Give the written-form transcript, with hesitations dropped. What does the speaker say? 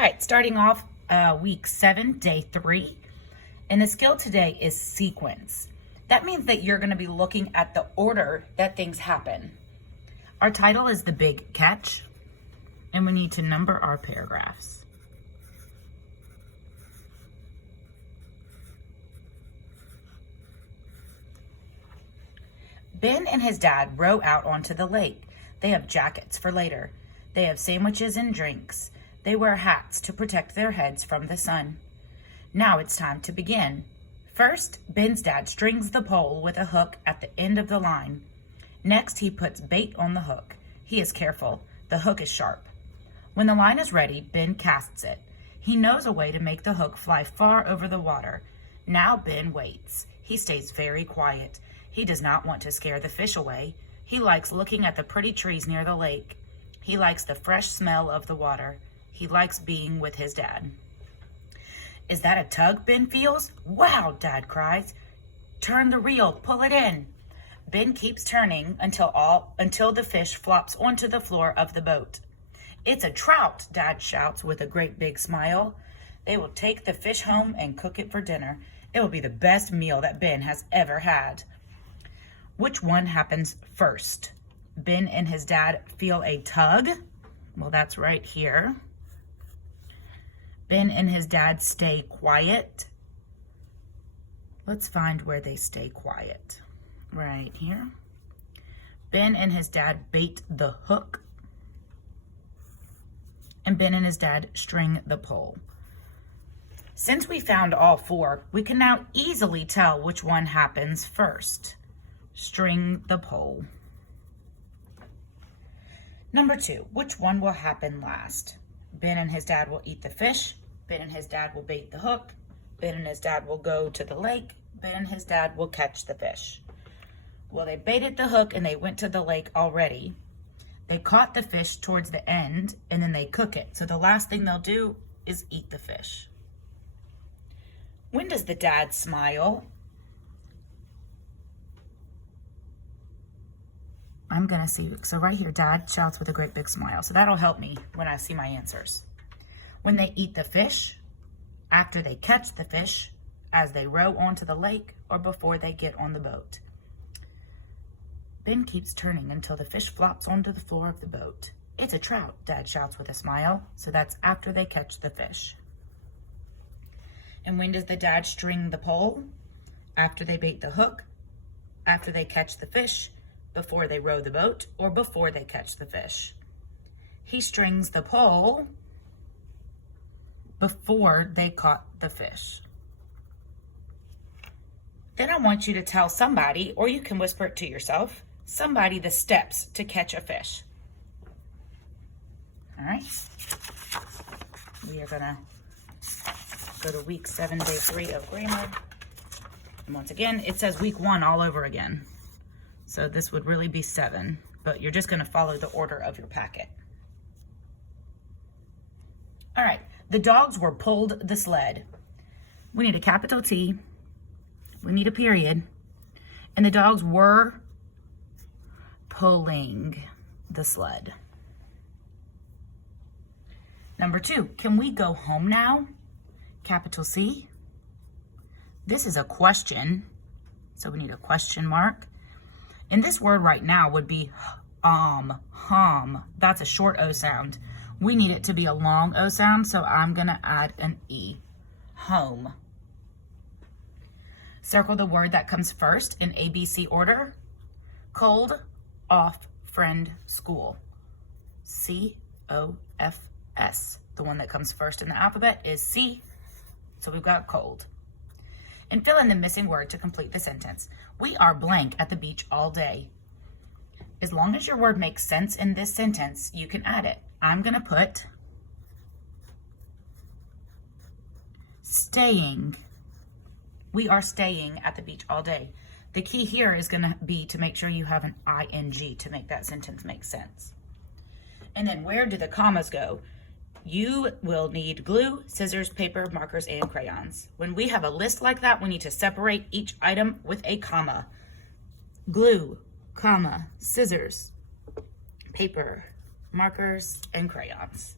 right, starting off week 7, day 3. And the skill today is sequence. That means that you're going to be looking at the order that things happen. Our title is The Big Catch, and we need to number our paragraphs. Ben and his dad row out onto the lake. They have jackets for later. They have sandwiches and drinks. They wear hats to protect their heads from the sun. Now it's time to begin. First, Ben's dad strings the pole with a hook at the end of the line. Next, he puts bait on the hook. He is careful. The hook is sharp. When the line is ready, Ben casts it. He knows a way to make the hook fly far over the water. Now Ben waits. He stays very quiet. He does not want to scare the fish away. He likes looking at the pretty trees near the lake. He likes the fresh smell of the water. He likes being with his dad. Is that a tug Ben feels? Wow, Dad cries. Turn the reel, pull it in. Ben keeps turning until the fish flops onto the floor of the boat. It's a trout, Dad shouts with a great big smile. They will take the fish home and cook it for dinner. It will be the best meal that Ben has ever had. Which one happens first? Ben and his dad feel a tug. Well, that's right here. Ben and his dad stay quiet. Let's find where they stay quiet. Right here. Ben and his dad bait the hook. And Ben and his dad string the pole. Since we found all 4, we can now easily tell which one happens first. String the pole. Number 2, which one will happen last? Ben and his dad will eat the fish. Ben and his dad will bait the hook. Ben and his dad will go to the lake. Ben and his dad will catch the fish. Well, they baited the hook and they went to the lake already. They caught the fish towards the end and then they cook it. So the last thing they'll do is eat the fish. When does the dad smile? I'm gonna see, so right here, Dad shouts with a great big smile. So that'll help me when I see my answers. When they eat the fish, after they catch the fish, as they row onto the lake, or before they get on the boat. Ben keeps turning until the fish flops onto the floor of the boat. It's a trout, Dad shouts with a smile. So that's after they catch the fish. And when does the dad string the pole? After they bait the hook, after they catch the fish, before they row the boat, or before they catch the fish. He strings the pole before they caught the fish. Then I want you to tell somebody, or you can whisper it to yourself, somebody the steps to catch a fish. All right. We are gonna go to week 7, day 3 of grammar. And once again, it says week 1 all over again. So this would really be 7, but you're just gonna follow the order of your packet. All right, the dogs were pulled the sled. We need a capital T, we need a period, and the dogs were pulling the sled. Number 2, can we go home now? Capital C. This is a question, so we need a question mark. And this word right now would be hum. That's a short O sound. We need it to be a long O sound, so I'm gonna add an E. Home. Circle the word that comes first in ABC order. Cold, off, friend, school. C-O-F-S. The one that comes first in the alphabet is C, so we've got cold. And fill in the missing word to complete the sentence. We are blank at the beach all day. As long as your word makes sense in this sentence, you can add it. I'm gonna put staying. We are staying at the beach all day. The key here is gonna be to make sure you have an ing to make that sentence make sense. And then where do the commas go? You will need glue, scissors, paper, markers, and crayons. When we have a list like that, we need to separate each item with a comma. Glue, comma, scissors, paper, markers, and crayons.